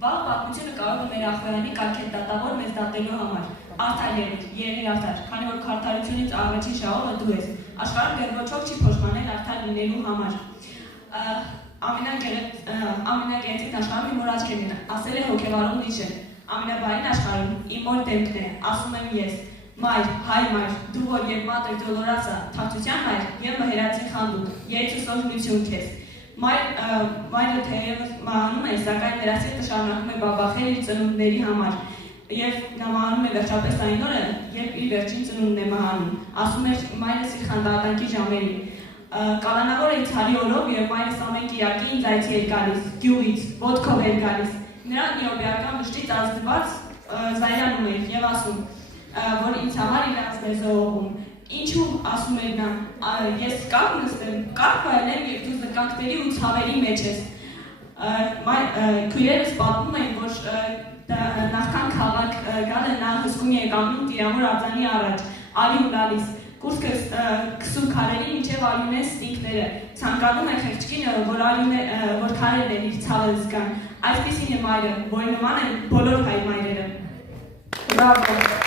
Վաղ պատմությունը կարող է մեր ախվերանի կարգենդատավոր մեզ դատելու համար։ Արդար եղիր, եղիր արդար, քանի որ քարթարությունից առաջին շահողը դու ես։ Աշխարհում դեռ ոչ ոք չի փոշմանել արդար լինելու համար։ Ամենագեղեցիկ աշխարհում իմ մոր աչքերն են, ասել է հոգևարում Նիշեն։ Ամենաբարին աշխարհում իմ մոր դեմքն է, ասում եմ ես։ Մայր, հայ մայր, դու որ եւ մատր դոլորասա, թավթության մայր, եւ մահերացի խանդու, երեցուսօրհնություն քեզ։ Մայրը թեև մահանում է, սակայն նրա սիրտը շարունակում է բաբախել իր ծնունդների համար, եւ նա մահանում է վերջապես այն օրը, երբ իր վերջին ծնունդն է մահանում, ասում էր մայրս իր խանդատանքի ժամերին։ Կալանավոր էի ցարի օրով եւ մայրս ամեն կիրակի ինձ այցի էր գալիս, գյուղից, ոտքով էր գալիս։ Նրան նիոբիական վշտից ազդված զայրանում էր եւ ասում, որ ինձ համար իրանց ներզողում։ Ինչու ասում էր նա, ես կապ նստեմ, կապ վայելեմ եւ դու զրկանքների ու ցավերի մեջ ես։ Քույրերս պատմում են, որ նախքան քաղաք գալը նա հսկում է կանգնում տիրամոր արձանի առաջ, արի ու լալիս, կուրծքը քսու քարերի մինչև արյունե ստինքները, ցանկանում է խեղճկինը, որ քարերն են իր ցավը զգան։ Այսպիսին է մայրը, որի նման են բոլոր հայ մայրերը։ Բրավո։